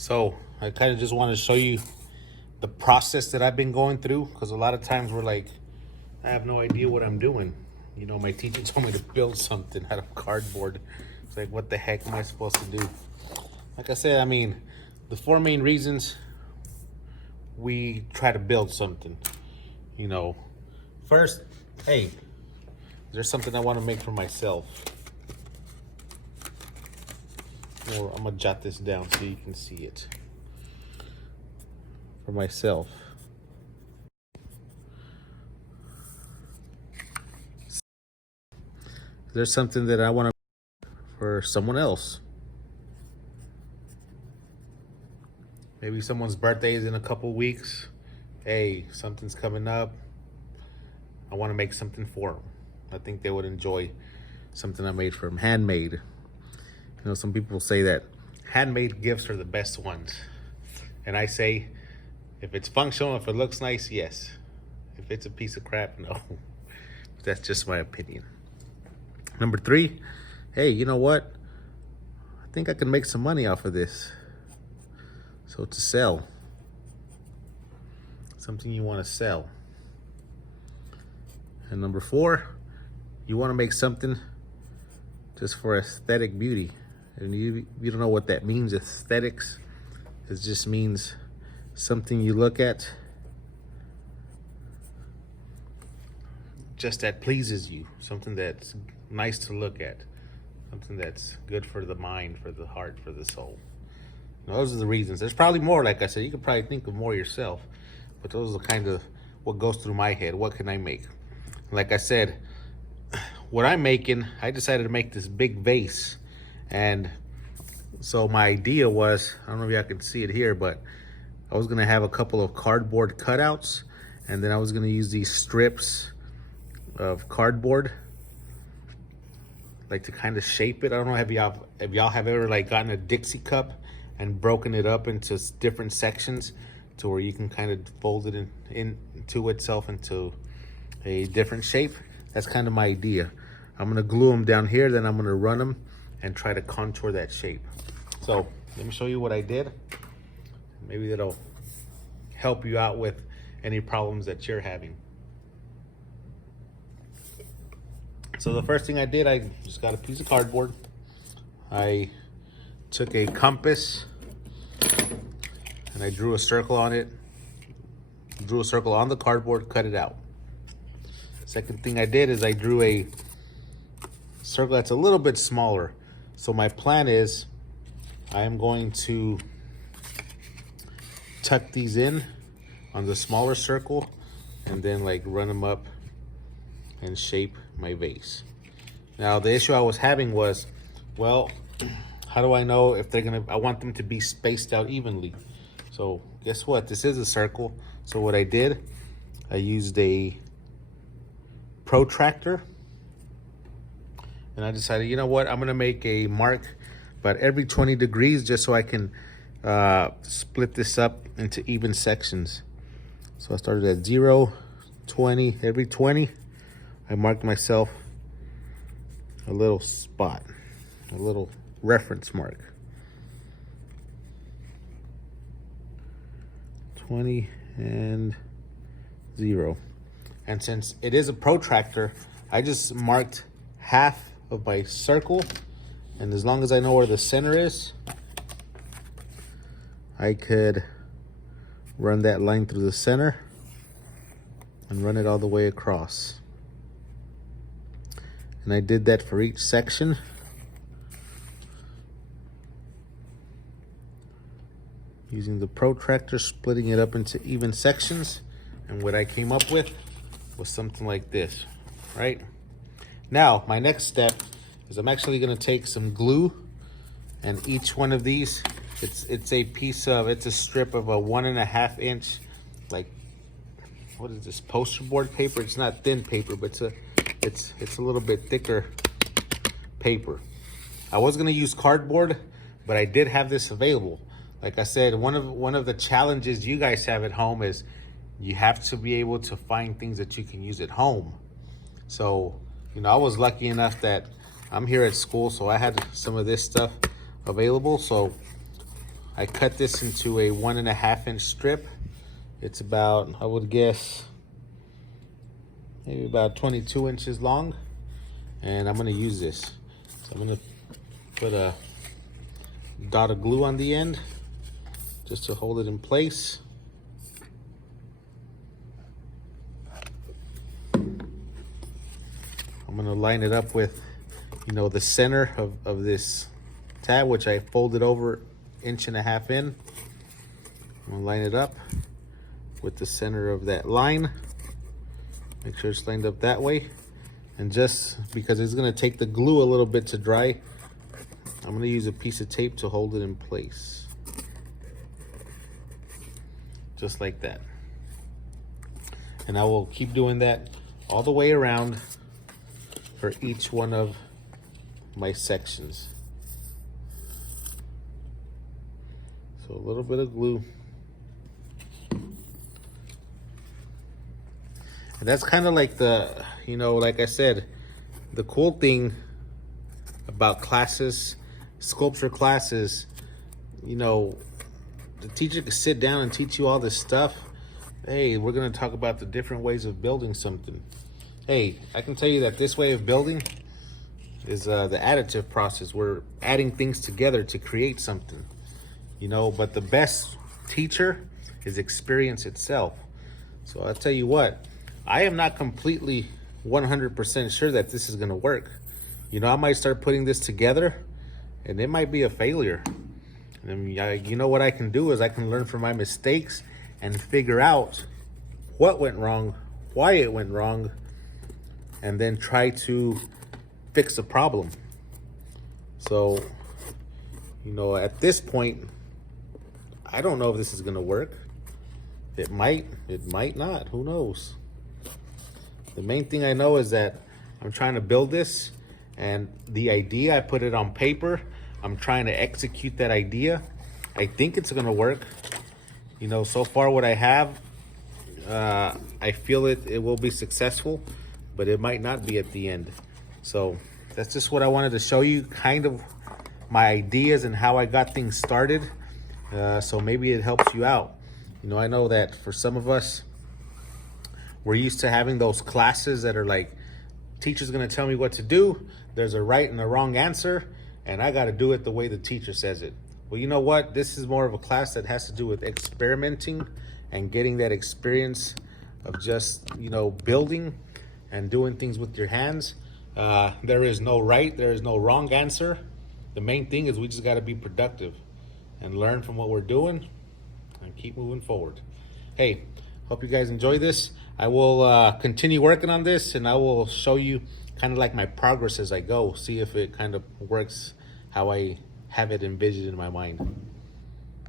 So I kind of just want to show you the process that I've been going through, because a lot of times we're like, I have no idea what I'm doing. You know, my teacher told me to build something out of cardboard. It's like, what the heck am I supposed to do? Like I said, I mean, the four main reasons we try to build something. You know, first, hey, there's something I want to make for myself. Or I'm gonna jot this down so you can see it. For myself. There's something that I want to for someone else. Maybe someone's birthday is in a couple weeks. Hey, something's coming up. I want to make something for them. I think they would enjoy something I made for them. Handmade. You know, some people say that handmade gifts are the best ones. And I say, if it's functional, if it looks nice, yes. If it's a piece of crap, no. That's just my opinion. Number three, hey, you know what? I think I can make some money off of this. So to sell. Something you want to sell. And number four, you want to make something just for aesthetic beauty. And you don't know what that means, aesthetics. It just means something you look at just that pleases you, something that's nice to look at, something that's good for the mind, for the heart, for the soul. Now, those are the reasons. There's probably more, like I said. You could probably think of more yourself, but those are kind of what goes through my head. What can I make? Like I said, what I'm making, I decided to make this big vase. And so my idea was, I don't know if y'all can see it here, but I was gonna have a couple of cardboard cutouts, and then I was gonna use these strips of cardboard, like to kind of shape it. I don't know if y'all have ever like gotten a Dixie cup and broken it up into different sections to where you can kind of fold it into itself into a different shape. That's kind of my idea. I'm gonna glue them down here, then I'm gonna run them and try to contour that shape. So let me show you what I did. Maybe that'll help you out with any problems that you're having. So the first thing I did, I just got a piece of cardboard. I took a compass and I drew a circle on it. Drew a circle on the cardboard, cut it out. Second thing I did is I drew a circle that's a little bit smaller. So my plan is I am going to tuck these in on the smaller circle and then like run them up and shape my vase. Now the issue I was having was, well, how do I know if they're gonna, I want them to be spaced out evenly. So guess what? This is a circle. So what I did, I used a protractor and I decided, you know what? I'm gonna make a mark about every 20 degrees just so I can split this up into even sections. So I started at 0, 20, every 20, I marked myself a little spot, a little reference mark. 20 and 0. And since it is a protractor, I just marked half of my circle, and as long as I know where the center is, I could run that line through the center and run it all the way across. And I did that for each section. Using the protractor, splitting it up into even sections. And what I came up with was something like this, right? Now, my next step is I'm actually gonna take some glue, and each one of these, it's a strip of a 1.5 inch, like, what is this, poster board paper? It's not thin paper, but it's a little bit thicker paper. I was gonna use cardboard, but I did have this available. Like I said, one of the challenges you guys have at home is you have to be able to find things that you can use at home. So, you know, I was lucky enough that I'm here at school, so I had some of this stuff available. So I cut this into a 1.5 inch strip. It's about, I would guess, maybe about 22 inches long. And I'm gonna use this. So I'm gonna put a dot of glue on the end just to hold it in place. I'm gonna line it up with, you know, the center of this tab, which I folded over 1.5 inches in. I'm gonna line it up with the center of that line. Make sure it's lined up that way. And just because it's gonna take the glue a little bit to dry, I'm gonna use a piece of tape to hold it in place. Just like that. And I will keep doing that all the way around for each one of my sections. So a little bit of glue. And that's kind of like the, you know, like I said, the cool thing about classes, sculpture classes, you know, the teacher can sit down and teach you all this stuff. Hey, we're gonna talk about the different ways of building something. Hey, I can tell you that this way of building is the additive process. We're adding things together to create something, you know, but the best teacher is experience itself. So I'll tell you what, I am not completely 100% sure that this is gonna work. You know, I might start putting this together and it might be a failure. And you know what I can do is I can learn from my mistakes and figure out what went wrong, why it went wrong, and then try to fix the problem. So, you know, at this point, I don't know if this is gonna work. It might not, who knows? The main thing I know is that I'm trying to build this, and the idea, I put it on paper. I'm trying to execute that idea. I think it's gonna work. You know, so far what I have, I feel it will be successful, but it might not be at the end. So that's just what I wanted to show you, kind of my ideas and how I got things started. So maybe it helps you out. You know, I know that for some of us, we're used to having those classes that are like, teacher's gonna tell me what to do. There's a right and a wrong answer, and I gotta do it the way the teacher says it. Well, you know what? This is more of a class that has to do with experimenting and getting that experience of just, you know, building and doing things with your hands. There is no right, there is no wrong answer. The main thing is we just gotta be productive and learn from what we're doing and keep moving forward. Hey, hope you guys enjoy this. I will continue working on this, and I will show you kind of like my progress as I go, see if it kind of works how I have it envisioned in my mind.